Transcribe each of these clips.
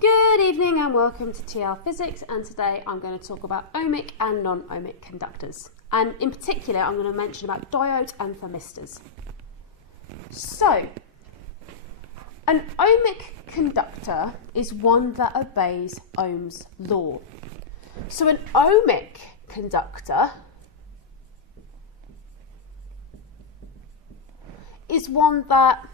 Good evening and welcome to TL Physics, and today I'm going to talk about ohmic and non-ohmic conductors, and in particular I'm going to mention about diodes and thermistors. So, an ohmic conductor is one that obeys Ohm's law. So an ohmic conductor is one that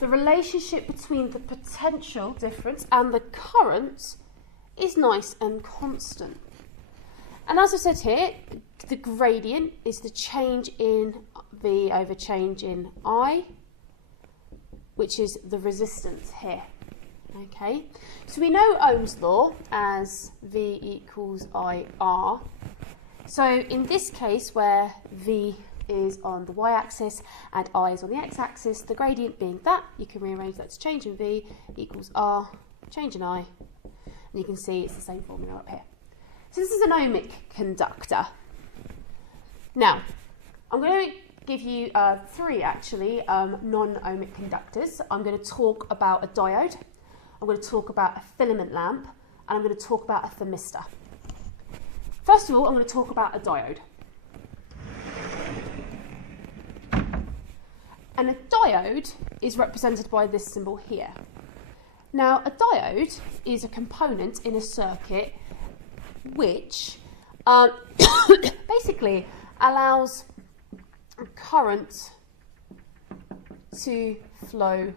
the relationship between the potential difference and the current is nice and constant. And as I said here, the gradient is the change in V over change in I, which is the resistance here. Okay, so we know Ohm's law as V equals IR. So in this case, where V is on the y-axis and I is on the x-axis, the gradient being that, you can rearrange that to change in V equals R, change in I, and you can see it's the same formula up here. So this is an ohmic conductor. Now, I'm going to give you three actually non-ohmic conductors. I'm going to talk about a diode, I'm going to talk about a filament lamp, and I'm going to talk about a thermistor. First of all, I'm going to talk about a diode. And a diode is represented by this symbol here. Now, a diode is a component in a circuit which basically allows current to flow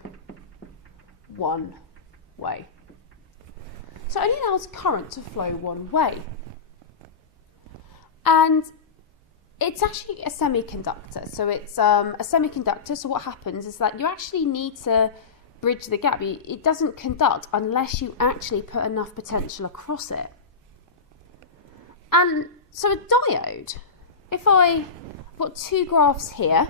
one way. So it only allows current to flow one way. And it's actually a semiconductor. So it's a semiconductor. So what happens is that you actually need to bridge the gap. It doesn't conduct unless you actually put enough potential across it. And so a diode, if I've got two graphs here,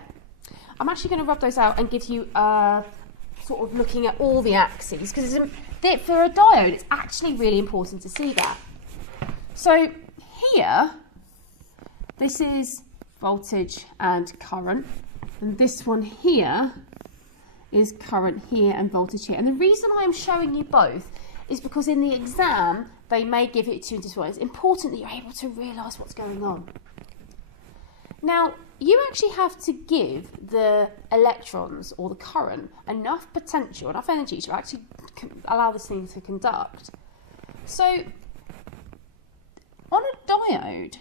I'm actually going to rub those out and give you sort of looking at all the axes, because for a diode it's actually really important to see that. So here, this is voltage and current, and this one here is current here and voltage here. And the reason I am showing you both is because in the exam they may give it to you in this way. It's important that you're able to realise what's going on. Now, you actually have to give the electrons or the current enough potential, enough energy to actually allow this thing to conduct. So, on a diode,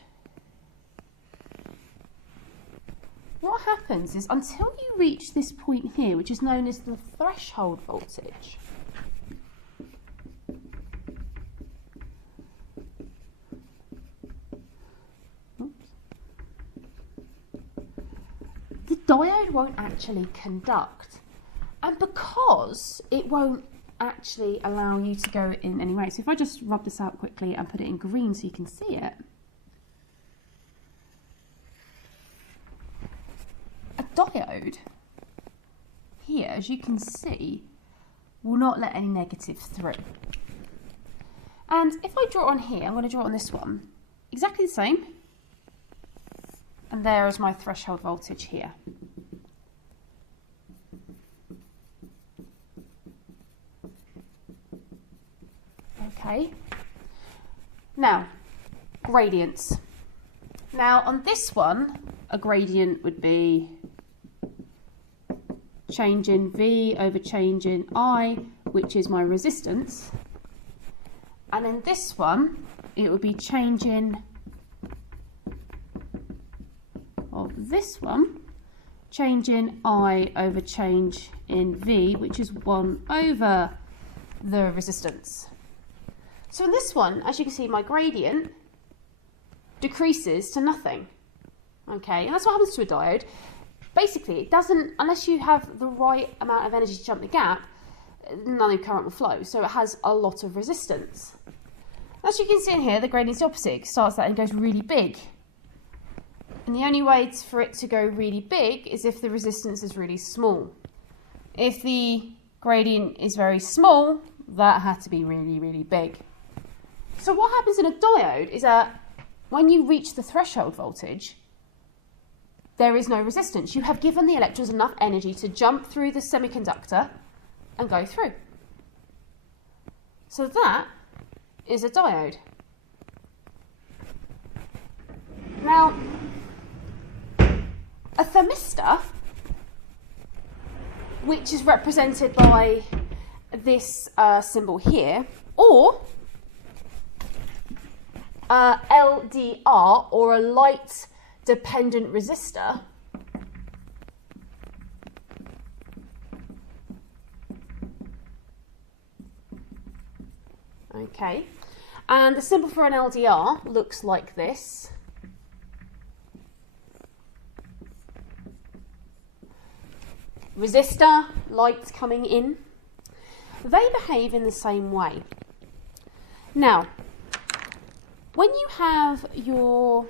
what happens is until you reach this point here, which is known as the threshold voltage, the diode won't actually conduct. And because it won't actually allow you to go in any way, so if I just rub this out quickly and put it in green so you can see it, diode here, as you can see, will not let any negative through. And if I draw on here, I'm going to draw on this one, exactly the same, and there is my threshold voltage here. Okay, now gradients. Now on this one, a gradient would be change in V over change in I, which is my resistance. And in this one, it would be change in of this one, change in I over change in V, which is 1 over the resistance. So in this one, as you can see, my gradient decreases to nothing. Okay, and that's what happens to a diode. Basically, it doesn't, unless you have the right amount of energy to jump the gap, none of the current will flow. So it has a lot of resistance. As you can see in here, the gradient's the opposite. It starts that and goes really big. And the only way for it to go really big is if the resistance is really small. If the gradient is very small, that had to be really, really big. So what happens in a diode is that when you reach the threshold voltage, there is no resistance. You have given the electrons enough energy to jump through the semiconductor and go through. So that is a diode. Now, a thermistor, which is represented by this symbol here, or LDR, or a light dependent resistor, okay, and the symbol for an LDR looks like this. Resistor, lights coming in. They behave in the same way. Now, when you have your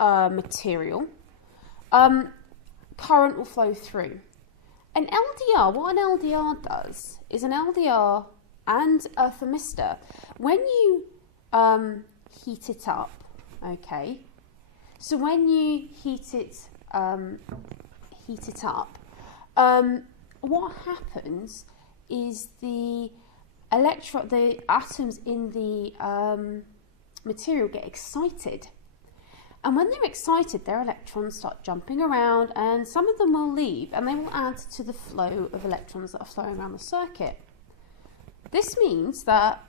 material, current will flow through. An LDR, what an LDR does is an LDR and a thermistor, when you heat it up, okay, so when you heat it up, what happens is the atoms in the material get excited, and when they're excited, their electrons start jumping around, and some of them will leave, and they will add to the flow of electrons that are flowing around the circuit. This means that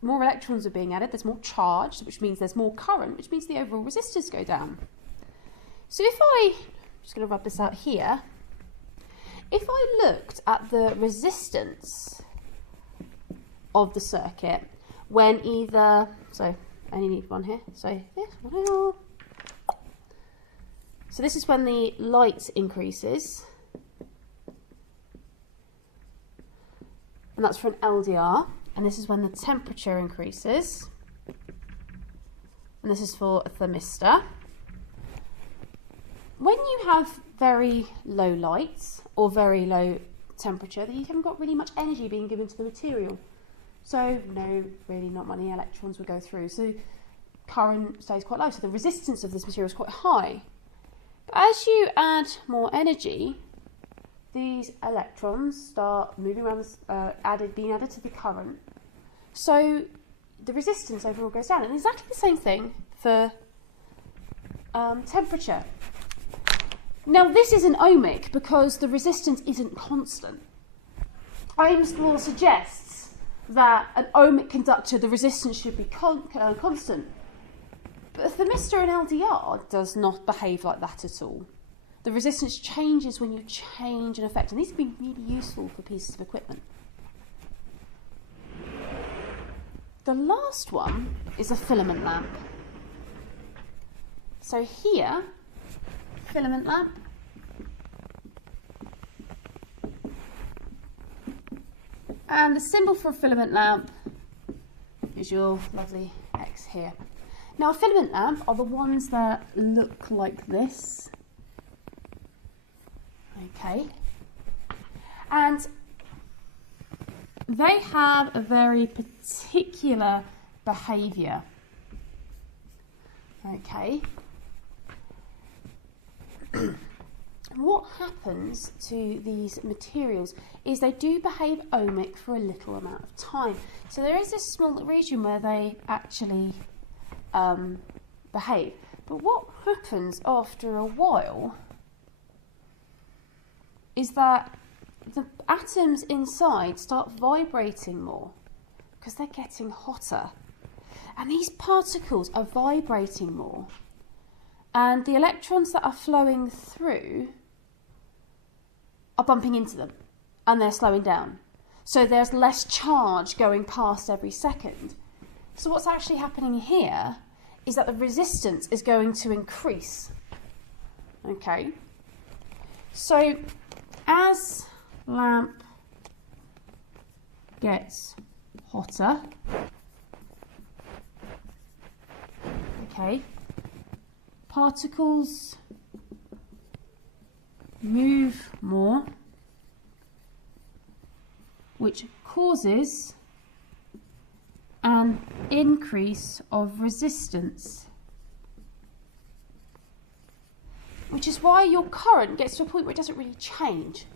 more electrons are being added, there's more charge, which means there's more current, which means the overall resistors go down. So if I'm just going to rub this out here, if I looked at the resistance of the circuit when either, so I only need one here, so this one here. So this is when the light increases, and that's for an LDR, and this is when the temperature increases, and this is for a thermistor. When you have very low lights or very low temperature, then you haven't got really much energy being given to the material. So not many electrons will go through. So current stays quite low. So the resistance of this material is quite high. But as you add more energy, these electrons start moving around, being added to the current. So the resistance overall goes down. And exactly the same thing for temperature. Now this isn't ohmic because the resistance isn't constant. Ohm's law suggests that an ohmic conductor, the resistance should be constant. But a thermistor and LDR does not behave like that at all. The resistance changes when you change an effect, and these have been really useful for pieces of equipment. The last one is a filament lamp. So here, filament lamp. And the symbol for a filament lamp is your lovely X here. Now a filament lamp are the ones that look like this. Okay. And they have a very particular behaviour. Okay. What happens to these materials is they do behave ohmic for a little amount of time. So there is this small region where they actually behave. But what happens after a while is that the atoms inside start vibrating more because they're getting hotter. And these particles are vibrating more. And the electrons that are flowing through are bumping into them, and they're slowing down. So there's less charge going past every second. So what's actually happening here is that the resistance is going to increase. Okay. So as lamp gets hotter, okay, particles move more, which causes an increase of resistance which is why your current gets to a point where it doesn't really change.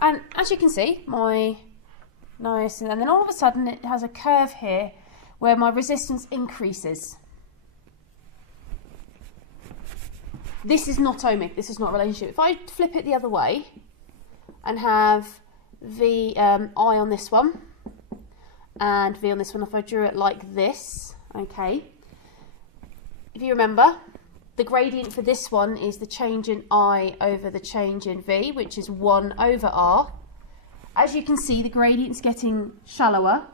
And as you can see, and then all of a sudden it has a curve here where my resistance increases. This is not ohmic, this is not a relationship. If I flip it the other way and have V I on this one and V on this one, if I drew it like this, okay, if you remember, the gradient for this one is the change in I over the change in V, which is 1 over R. As you can see, the gradient's getting shallower,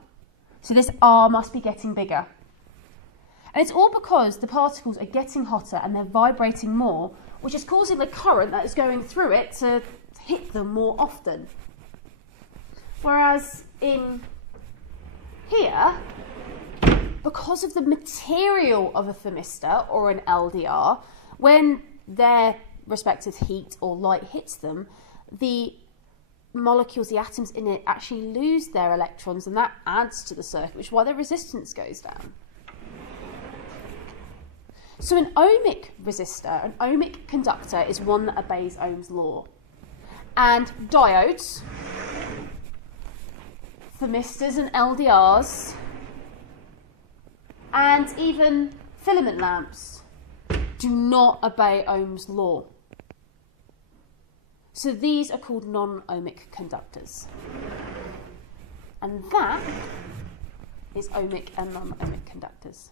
so this R must be getting bigger. And it's all because the particles are getting hotter and they're vibrating more, which is causing the current that is going through it to hit them more often. Whereas in here, because of the material of a thermistor or an LDR, when their respective heat or light hits them, the molecules, the atoms in it, actually lose their electrons, and that adds to the circuit, which is why the resistance goes down. So an ohmic resistor, an ohmic conductor, is one that obeys Ohm's law. And diodes, thermistors and LDRs, and even filament lamps do not obey Ohm's law. So these are called non-ohmic conductors. And that is ohmic and non-ohmic conductors.